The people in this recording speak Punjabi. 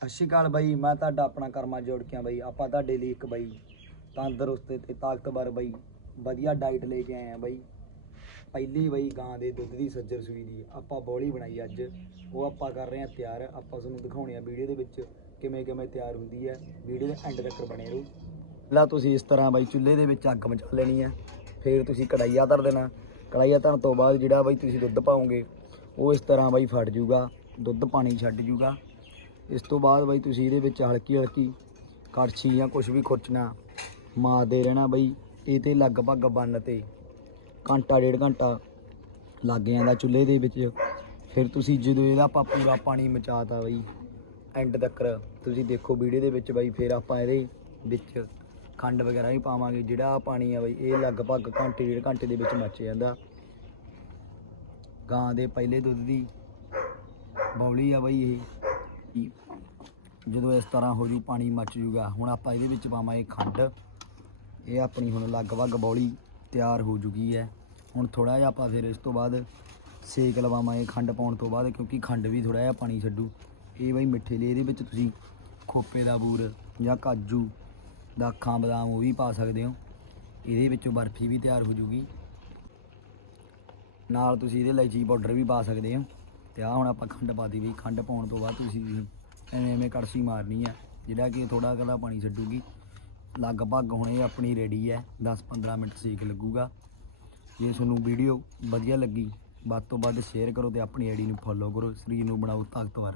ਸਤਿ ਸ਼੍ਰੀ ਅਕਾਲ ਬਾਈ, ਮੈਂ ਤੁਹਾਡਾ ਆਪਣਾ ਕਰਮਾ ਜੋੜ ਕੇ ਬਾਈ, ਆਪਾਂ ਤੁਹਾਡੇ ਲਈ ਇੱਕ ਬਾਈ, ਤੰਦਰੁਸਤ ਤੇ ਤਾਕਤਵਰ ਬਾਈ, ਵਧੀਆ ਡਾਈਟ ਲੈ ਕੇ ਆਏ ਆ ਬਾਈ। ਪਹਿਲੀ ਬਾਈ ਗਾਂ ਦੇ ਦੁੱਧ ਦੀ ਸੱਜਰ ਸੂਈ ਦੀ, ਆਪਾਂ ਬੋਲੀ ਬਣਾਈ ਅੱਜ, ਉਹ ਆਪਾਂ ਕਰ ਰਹੇ ਆ ਤਿਆਰ, ਆਪਾਂ ਤੁਹਾਨੂੰ ਦਿਖਾਉਣੇ ਆ ਵੀਡੀਓ ਦੇ ਵਿੱਚ ਕਿਵੇਂ ਕਿਵੇਂ ਤਿਆਰ ਹੁੰਦੀ ਹੈ ਵੀਡੀਓ ਦੇ ਐਂਡ ਤੱਕ ਬਣੇ ਰਹੋ। ਪਹਿਲਾਂ ਤੁਸੀਂ ਇਸ ਤਰ੍ਹਾਂ ਬਾਈ ਚੁੱਲ੍ਹੇ ਦੇ ਵਿੱਚ ਅੱਗ ਮਚਾ ਲੈਣੀ ਹੈ ਫਿਰ ਤੁਸੀਂ ਕੜਾਈਆ ਧਰ ਦੇਣਾ ਕੜਾਈਆ ਧਰਨ ਤੋਂ ਬਾਅਦ ਜਿਹੜਾ ਬਾਈ ਤੁਸੀਂ ਦੁੱਧ ਪਾਓਗੇ, ਉਹ ਇਸ ਤਰ੍ਹਾਂ ਬਾਈ ਫਟ ਜੂਗਾ ਦੁੱਧ ਪਾਣੀ ਛੱਡ ਜੂਗਾ ਇਸ ਤੋਂ ਬਾਅਦ ਬਾਈ ਤੁਸੀਂ ਇਹਦੇ ਵਿੱਚ ਹਲਕੀ ਹਲਕੀ ਕੜਛੀ ਜਾਂ ਕੁਝ ਵੀ ਖੁਰਚਣਾ, ਮਾਰਦੇ ਰਹਿਣਾ ਬਾਈ। ਇਹ ਤੇ ਲਗਭਗ ਬੰਨ ਤੇ ਘੰਟਾ, ਡੇਢ ਘੰਟਾ ਲੱਗ ਜਾਂਦਾ ਚੁੱਲ੍ਹੇ ਦੇ ਵਿੱਚ। ਫਿਰ ਤੁਸੀਂ ਜਦੋਂ ਇਹਦਾ ਆਪਾਂ ਪੂਰਾ ਪਾਣੀ ਮਚਾਤਾ ਬਾਈ ਐਂਡ ਤੱਕ ਤੁਸੀਂ ਦੇਖੋ ਵੀਡੀਓ ਦੇ ਵਿੱਚ ਬਾਈ, ਫਿਰ ਆਪਾਂ ਇਹਦੇ ਵਿੱਚ ਖੰਡ ਵਗੈਰਾ ਵੀ ਪਾਵਾਂਗੇ। ਜਿਹੜਾ ਪਾਣੀ ਆ ਬਾਈ, ਇਹ ਲਗਭਗ ਘੰਟੇ, ਡੇਢ ਘੰਟੇ ਦੇ ਵਿੱਚ ਮੱਚ ਜਾਂਦਾ। ਗਾਂ ਦੇ ਪਹਿਲੇ ਦੁੱਧ ਦੀ ਬੌਲੀ ਆ ਬਾਈ ਇਹ। ਜਦੋਂ ਇਸ ਤਰ੍ਹਾਂ ਹੋ ਜੂ ਪਾਣੀ ਮੱਚ ਜੂਗਾ। ਹੁਣ ਆਪਾਂ ਇਹਦੇ ਵਿੱਚ ਪਾਵਾਂਗੇ ਖੰਡ। ਇਹ ਆਪਣੀ ਹੁਣ ਲਗਭਗ ਬੌਲੀ ਤਿਆਰ ਹੋ ਚੁੱਕੀ ਹੈ। ਹੁਣ ਥੋੜਾ ਜਿਹਾ ਆਪਾਂ ਫਿਰ ਇਸ ਤੋਂ ਬਾਅਦ ਸੇਕ ਲਵਾਵਾਂਗੇ ਖੰਡ ਪਾਉਣ ਤੋਂ ਬਾਅਦ, ਕਿਉਂਕਿ ਖੰਡ ਵੀ ਥੋੜਾ ਜਿਹਾ ਪਾਣੀ ਛੱਡੂ। ਇਹ ਬਈ ਮਿੱਠੇ ਲਈ, ਇਹਦੇ ਵਿੱਚ ਤੁਸੀਂ ਖੋਪੇ ਦਾ ਬੂਰ ਜਾਂ ਕਾਜੂ ਦਾਖਾਂ ਬਦਾਮ ਉਹ ਵੀ ਪਾ ਸਕਦੇ ਹੋ। ਇਹਦੇ ਵਿੱਚੋਂ ਬਰਫੀ ਵੀ ਤਿਆਰ ਹੋ ਜੂਗੀ। ਨਾਲ ਤੁਸੀਂ ਇਹਦੇ ਲਈ ਇਲਾਇਚੀ ਪਾਊਡਰ ਵੀ ਪਾ ਸਕਦੇ ਹੋ। ਤੇ ਆ ਹੁਣ ਆਪਾਂ ਖੰਡ ਪਾ ਦੀ ਵੀ, ਖੰਡ ਪਾਉਣ ਤੋਂ ਬਾਅਦ ਤੁਸੀਂ ਐਵੇਂ ਐਵੇਂ ਕੜਸੀ ਮਾਰਨੀ ਆ, ਜਿਹੜਾ ਕਿ ਥੋੜਾ ਕਲਾ ਪਾਣੀ ਛੱਡੂਗੀ। ਲਗਭਗ ਹੁਣ ਇਹ ਆਪਣੀ ਰੈਡੀ ਹੈ 10-15 ਮਿੰਟ ਸੇਕ ਲੱਗੂਗਾ। ਜੇ ਤੁਹਾਨੂੰ ਵੀਡੀਓ ਵਧੀਆ ਲੱਗੀ, ਵੱਧ ਤੋਂ ਵੱਧ ਸ਼ੇਅਰ ਕਰੋ ਤੇ ਆਪਣੀ ਆਈਡੀ ਨੂੰ ਫੋਲੋ ਕਰੋ, ਸਰੀਰ ਨੂੰ ਬਣਾਓ ਤਾਕਤਵਰ।